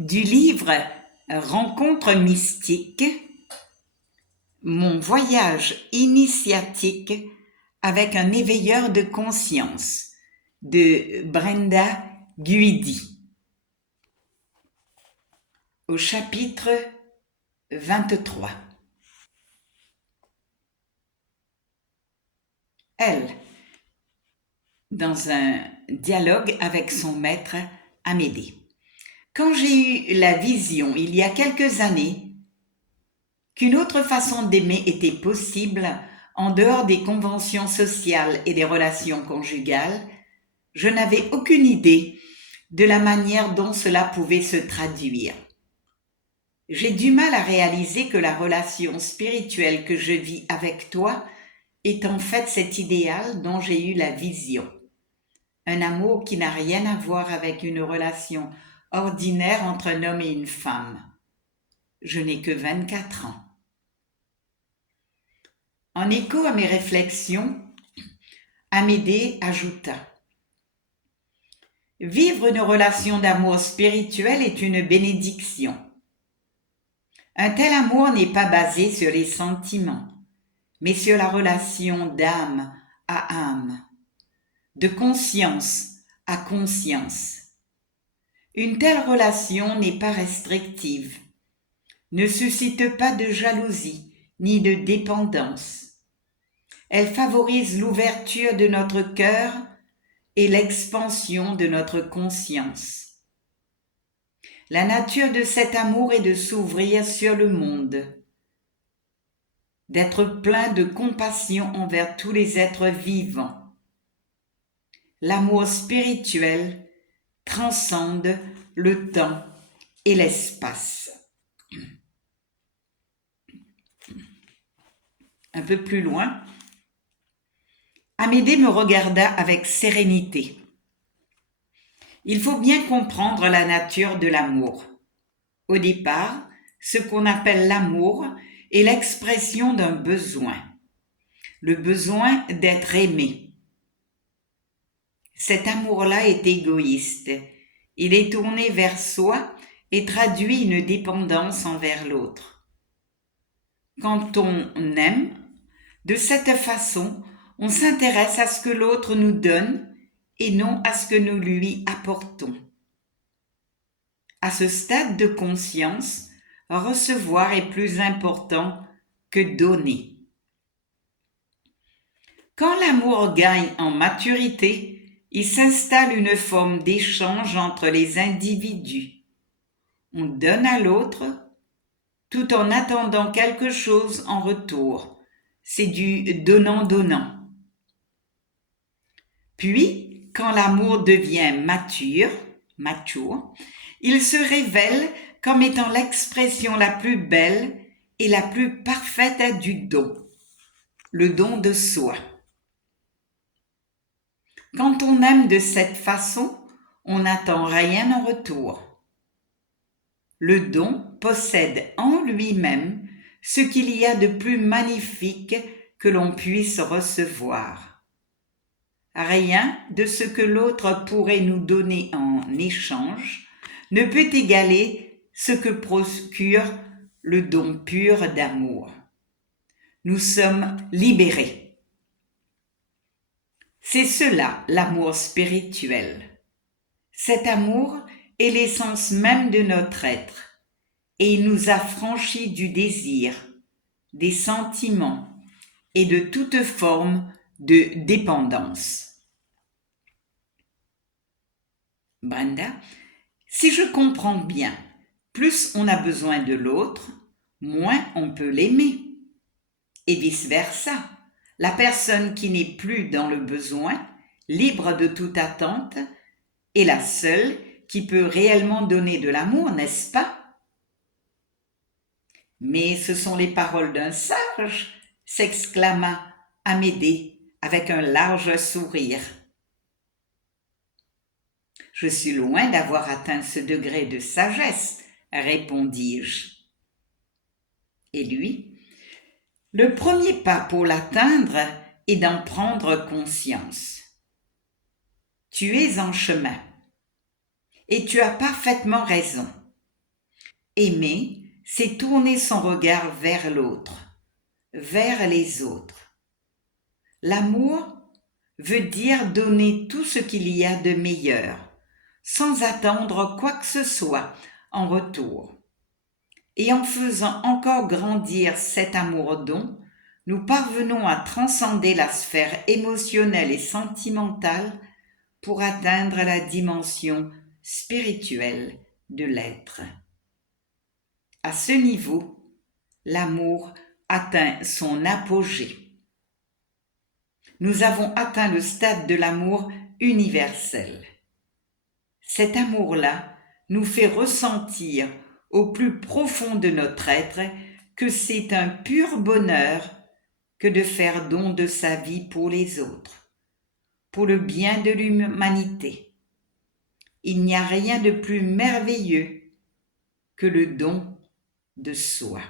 Du livre Rencontres mystiques, mon voyage initiatique avec un éveilleur de conscience de Brenda Guidi. Au chapitre 23. Elle, dans un dialogue avec son maître Amédée. Quand j'ai eu la vision, il y a quelques années, qu'une autre façon d'aimer était possible en dehors des conventions sociales et des relations conjugales, je n'avais aucune idée de la manière dont cela pouvait se traduire. J'ai du mal à réaliser que la relation spirituelle que je vis avec toi est en fait cet idéal dont j'ai eu la vision. Un amour qui n'a rien à voir avec une relation ordinaire entre un homme et une femme. Je n'ai que 24 ans. En écho à mes réflexions, Amédée ajouta : vivre une relation d'amour spirituel est une bénédiction. Un tel amour n'est pas basé sur les sentiments, mais sur la relation d'âme à âme, de conscience à conscience. Une telle relation n'est pas restrictive, ne suscite pas de jalousie ni de dépendance. Elle favorise l'ouverture de notre cœur et l'expansion de notre conscience. La nature de cet amour est de s'ouvrir sur le monde, d'être plein de compassion envers tous les êtres vivants. L'amour spirituel transcende le temps et l'espace. Un peu plus loin, Amédée me regarda avec sérénité. Il faut bien comprendre la nature de l'amour. Au départ, ce qu'on appelle l'amour est l'expression d'un besoin, le besoin d'être aimé. Cet amour-là est égoïste. Il est tourné vers soi et traduit une dépendance envers l'autre. Quand on aime, de cette façon, on s'intéresse à ce que l'autre nous donne et non à ce que nous lui apportons. À ce stade de conscience, recevoir est plus important que donner. Quand l'amour gagne en maturité, il s'installe une forme d'échange entre les individus. On donne à l'autre tout en attendant quelque chose en retour. C'est du donnant-donnant. Puis, quand l'amour devient mature, il se révèle comme étant l'expression la plus belle et la plus parfaite du don, le don de soi. Quand on aime de cette façon, on n'attend rien en retour. Le don possède en lui-même ce qu'il y a de plus magnifique que l'on puisse recevoir. Rien de ce que l'autre pourrait nous donner en échange ne peut égaler ce que procure le don pur d'amour. Nous sommes libérés. C'est cela, l'amour spirituel. Cet amour est l'essence même de notre être et il nous a franchis du désir, des sentiments et de toute forme de dépendance. Brenda, si je comprends bien, plus on a besoin de l'autre, moins on peut l'aimer. Et vice-versa. La personne qui n'est plus dans le besoin, libre de toute attente, est la seule qui peut réellement donner de l'amour, n'est-ce pas ? Mais ce sont les paroles d'un sage, s'exclama Amédée avec un large sourire. Je suis loin d'avoir atteint ce degré de sagesse, répondis-je. Et lui ? Le premier pas pour l'atteindre est d'en prendre conscience. Tu es en chemin et tu as parfaitement raison. Aimer, c'est tourner son regard vers l'autre, vers les autres. L'amour veut dire donner tout ce qu'il y a de meilleur, sans attendre quoi que ce soit en retour. Et en faisant encore grandir cet amour-don, nous parvenons à transcender la sphère émotionnelle et sentimentale pour atteindre la dimension spirituelle de l'être. À ce niveau, l'amour atteint son apogée. Nous avons atteint le stade de l'amour universel. Cet amour-là nous fait ressentir au plus profond de notre être que c'est un pur bonheur que de faire don de sa vie pour les autres, pour le bien de l'humanité. Il n'y a rien de plus merveilleux que le don de soi.